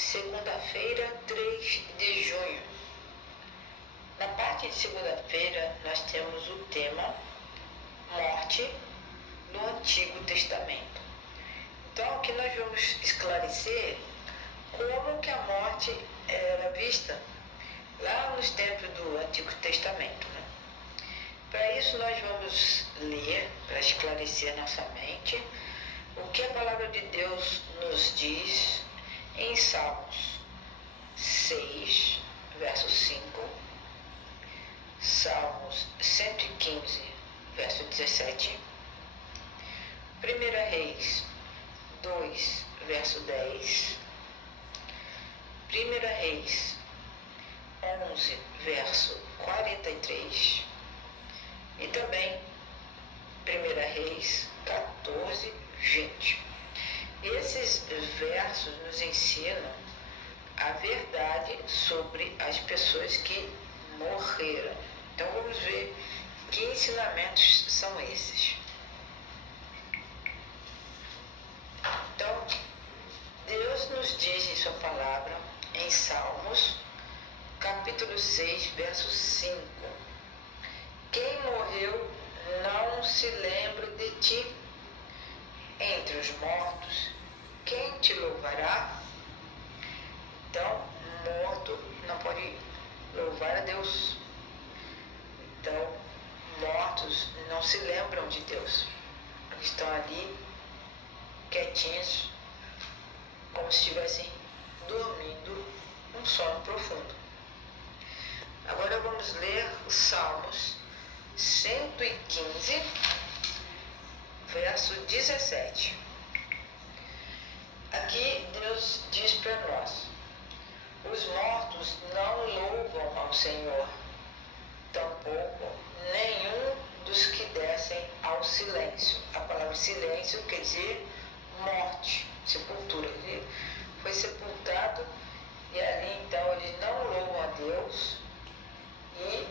Segunda-feira, 3 de junho. Na parte de segunda-feira, nós temos o tema Morte no Antigo Testamento. Então, aqui nós vamos esclarecer como que a morte era vista lá nos tempos do Antigo Testamento. Para isso, nós vamos ler, para esclarecer nossa mente, o que a palavra de Deus nos diz em Salmos 6, verso 5, Salmos 115, verso 17, 1 Reis 2, verso 10, 1 Reis 11, verso 43 e também 1 Reis 14, 20. Esses versos nos ensinam a verdade sobre as pessoas que morreram. Então vamos ver que ensinamentos são esses. Então, Deus nos diz em sua palavra, em Salmos, capítulo 6, verso 5. Quem morreu não se lembra de ti. Entre os mortos, quem te louvará? Então, morto não pode louvar a Deus. Então, mortos não se lembram de Deus. Estão ali, quietinhos, como se estivessem dormindo um sono profundo. Agora vamos ler os Salmos 115, verso 17. Aqui Deus diz para nós: os mortos não louvam ao Senhor, tampouco nenhum dos que descem ao silêncio. A palavra silêncio quer dizer morte, sepultura. Ele foi sepultado e ali então eles não louvam a Deus e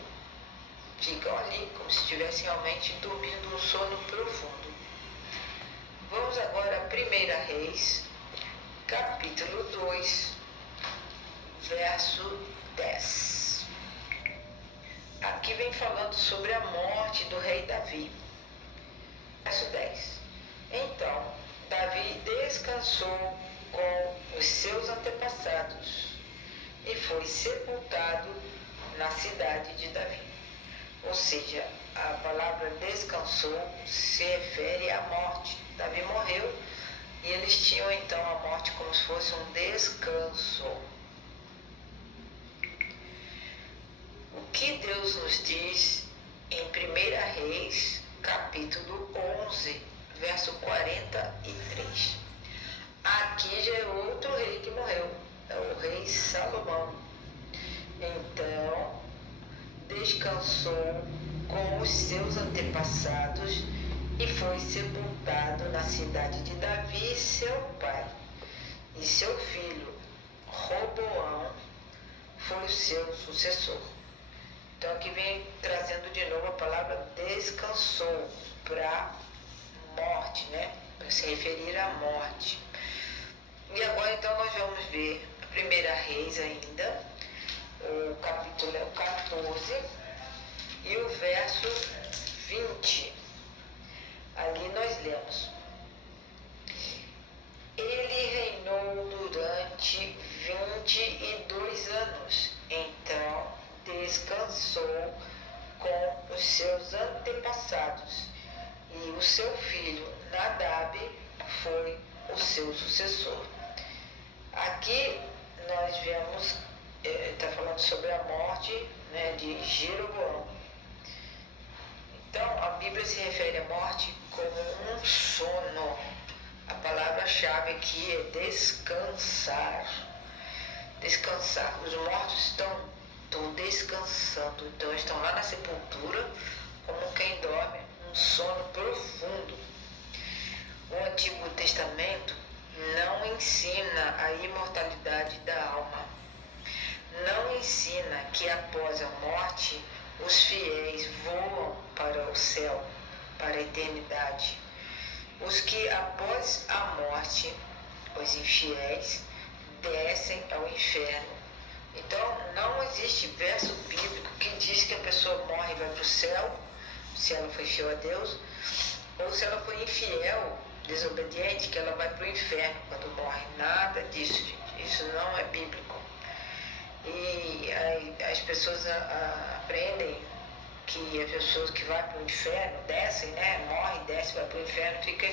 ficam ali como se estivessem realmente dormindo um sono profundo. Vamos agora a 1 Reis, capítulo 2, verso 10. Aqui vem falando sobre a morte do rei Davi. Verso 10. Então, Davi descansou com os seus antepassados e foi sepultado na cidade de Davi. Ou seja, a palavra descansou se refere à morte. Davi morreu e eles tinham então a morte como se fosse um descanso. O que Deus nos diz em 1 Reis, capítulo 11, verso 43. Aqui já é outro rei que morreu, é o rei Salomão. Então, descansou com os seus antepassados e foi sepultado na cidade de Davi, seu pai. E seu filho, Roboão, foi o seu sucessor. Então aqui vem trazendo de novo a palavra descansou para morte, para se referir à morte. E agora então nós vamos ver a 1 Reis ainda, o capítulo é o 14 e o verso 20. Ali nós lemos: ele reinou durante 22 anos, então descansou com os seus antepassados, e o seu filho Nadab foi o seu sucessor. Aqui nós vemos, está falando sobre a morte de Jeroboão. Então a Bíblia se refere à morte como um sono. A palavra-chave aqui é descansar. Descansar. Os mortos estão descansando, então estão lá na sepultura como quem dorme um sono profundo. O Antigo Testamento não ensina a imortalidade da alma. Não ensina que após a morte os fiéis voam para o céu, para a eternidade. Os que após a morte, os infiéis, descem ao inferno. Então, não existe verso bíblico que diz que a pessoa morre e vai para o céu, se ela foi fiel a Deus, ou se ela foi infiel, desobediente, que ela vai para o inferno quando morre. Nada disso, gente. Isso não é bíblico. E as pessoas aprendem que as pessoas que vão para o inferno descem, né? Morre, desce, vai para o inferno, fica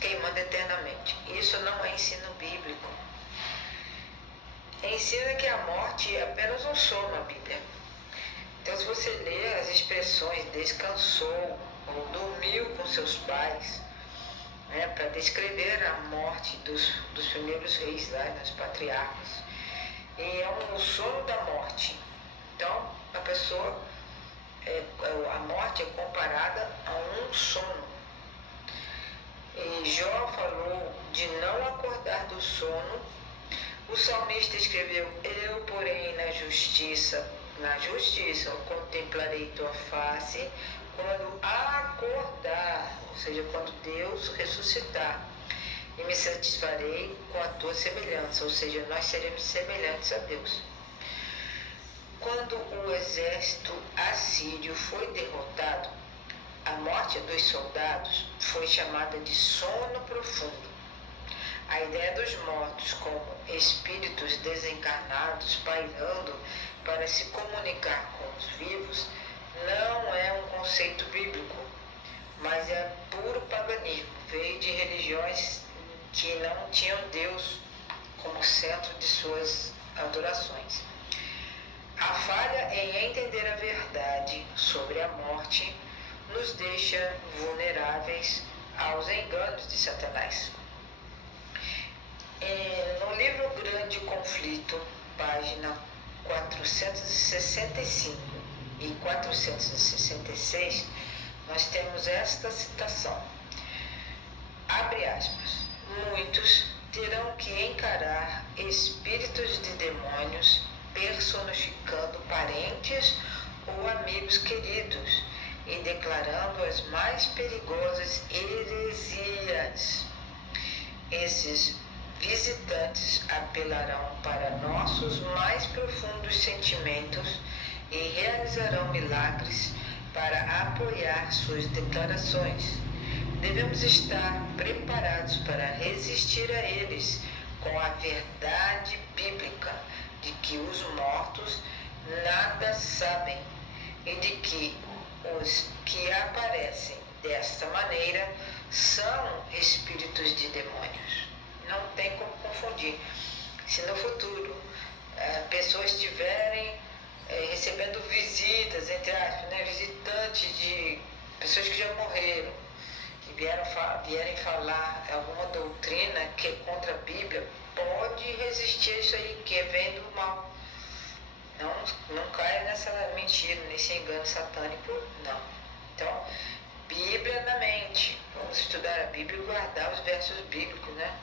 queimando eternamente. Isso não é ensino bíblico. Ensina que a morte é apenas um sono na Bíblia. Então, se você ler as expressões descansou ou dormiu com seus pais, né, para descrever a morte dos primeiros reis, lá, dos patriarcas, e é um sono da morte. Então, a morte é comparada a um sono. E Jó falou de não acordar do sono. O salmista escreveu: eu, porém, na justiça contemplarei tua face quando acordar, ou seja, quando Deus ressuscitar, e me satisfarei com a tua semelhança, ou seja, nós seremos semelhantes a Deus. Quando o exército assírio foi derrotado, a morte dos soldados foi chamada de sono profundo. A ideia dos mortos como espíritos desencarnados pairando para se comunicar com os vivos não é um conceito bíblico, mas é puro paganismo. Veio de religiões que não tinham Deus como centro de suas adorações. A falha em entender a verdade sobre a morte nos deixa vulneráveis aos enganos de Satanás. No livro Grande Conflito, página 465 e 466, nós temos esta citação. Abre aspas. Muitos terão que encarar espíritos de demônios personificando parentes ou amigos queridos e declarando as mais perigosas heresias. Esses visitantes apelarão para nossos mais profundos sentimentos e realizarão milagres para apoiar suas declarações. Devemos estar preparados para resistir a eles com a verdade bíblica de que os mortos nada sabem e de que os que aparecem desta maneira são espíritos de demônios. Não tem como confundir. Se no futuro pessoas estiverem recebendo visitas, entre aspas, né, visitantes de pessoas que já morreram, que vierem falar alguma doutrina que é contra a Bíblia, pode resistir a isso aí, que vem do mal. Não caia nessa mentira, nesse engano satânico, não. Então, Bíblia na mente. Vamos estudar a Bíblia e guardar os versos bíblicos, né?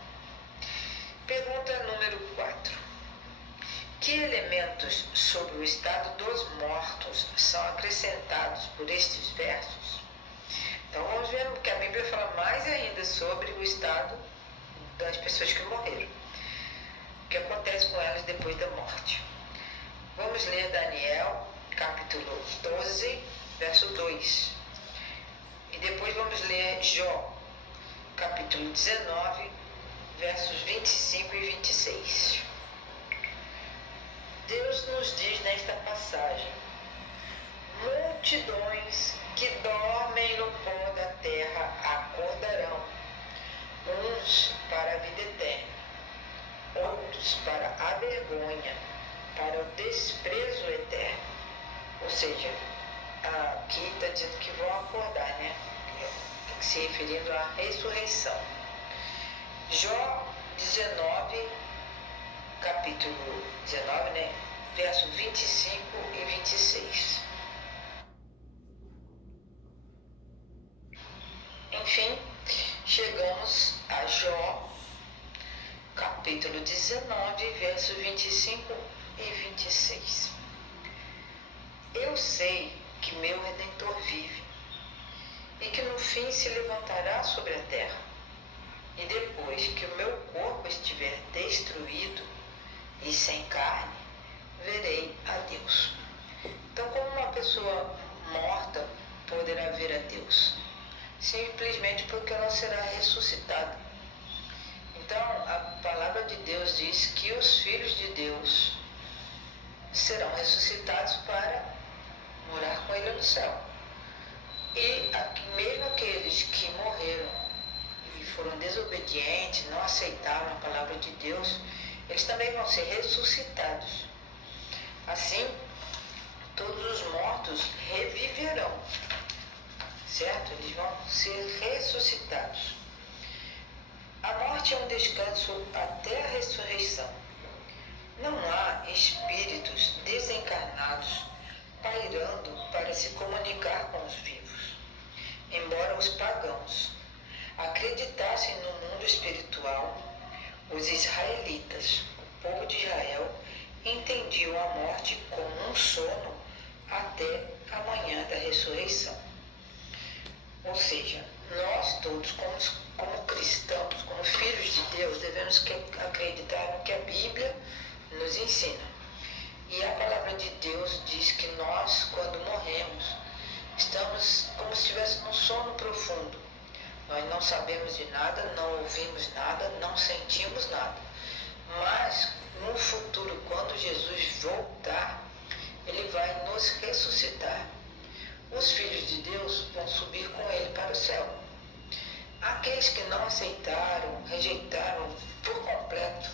Pergunta número 4. Que elementos sobre o estado dos mortos são acrescentados por estes versos? Então vamos ver que a Bíblia fala mais ainda sobre o estado das pessoas que morreram. O que acontece com elas depois da morte. Vamos ler Daniel, capítulo 12, verso 2. E depois vamos ler Jó, capítulo 19, versos 25 e 26. Deus nos diz nesta passagem: multidões que dormem no pó da terra acordarão, uns para a vida eterna, outros para a vergonha, para o desprezo eterno. Ou seja, aqui está dizendo que vão acordar, né? Se referindo à ressurreição. Jó 19, capítulo 19, né? Verso 25 e 26. Enfim, chegamos a Jó, capítulo 19, verso 25 e 26. Eu sei que meu Redentor vive e que no fim se levantará sobre a terra. E depois que o meu corpo estiver destruído, e sem carne, verei a Deus. Então, como uma pessoa morta poderá ver a Deus? Simplesmente porque ela será ressuscitada. Então, a palavra de Deus diz que os filhos de Deus serão ressuscitados para morar com Ele no céu. E mesmo aqueles que morreram e foram desobedientes, não aceitaram a palavra de Deus, eles também vão ser ressuscitados. Assim, todos os mortos reviverão, certo? Eles vão ser ressuscitados. A morte é um descanso até a ressurreição. Não há espíritos desencarnados pairando para se comunicar com os vivos. Embora os pagãos acreditassem no mundo espiritual, os israelitas, o povo de Israel, entendiam a morte como um sono até a manhã da ressurreição. Ou seja, nós todos, como cristãos, como filhos de Deus, devemos acreditar no que a Bíblia nos ensina. E a palavra de Deus diz que nós, quando morremos, estamos como se estivéssemos num sono profundo. Nós não sabemos de nada, não ouvimos nada, não sentimos nada. Mas no futuro, quando Jesus voltar, Ele vai nos ressuscitar. Os filhos de Deus vão subir com Ele para o céu. Aqueles que não aceitaram, rejeitaram por completo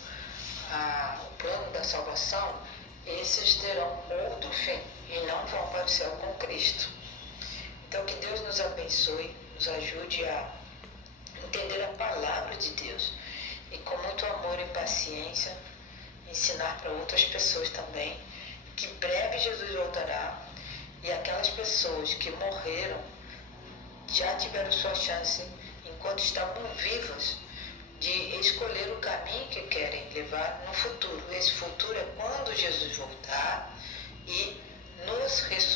o plano da salvação, esses terão outro fim e não vão para o céu com Cristo. Então, que Deus nos abençoe, nos ajude a entender a palavra de Deus e com muito amor e paciência ensinar para outras pessoas também que breve Jesus voltará e aquelas pessoas que morreram já tiveram sua chance, enquanto estavam vivas, de escolher o caminho que querem levar no futuro. Esse futuro é quando Jesus voltar e nos ressuscitar.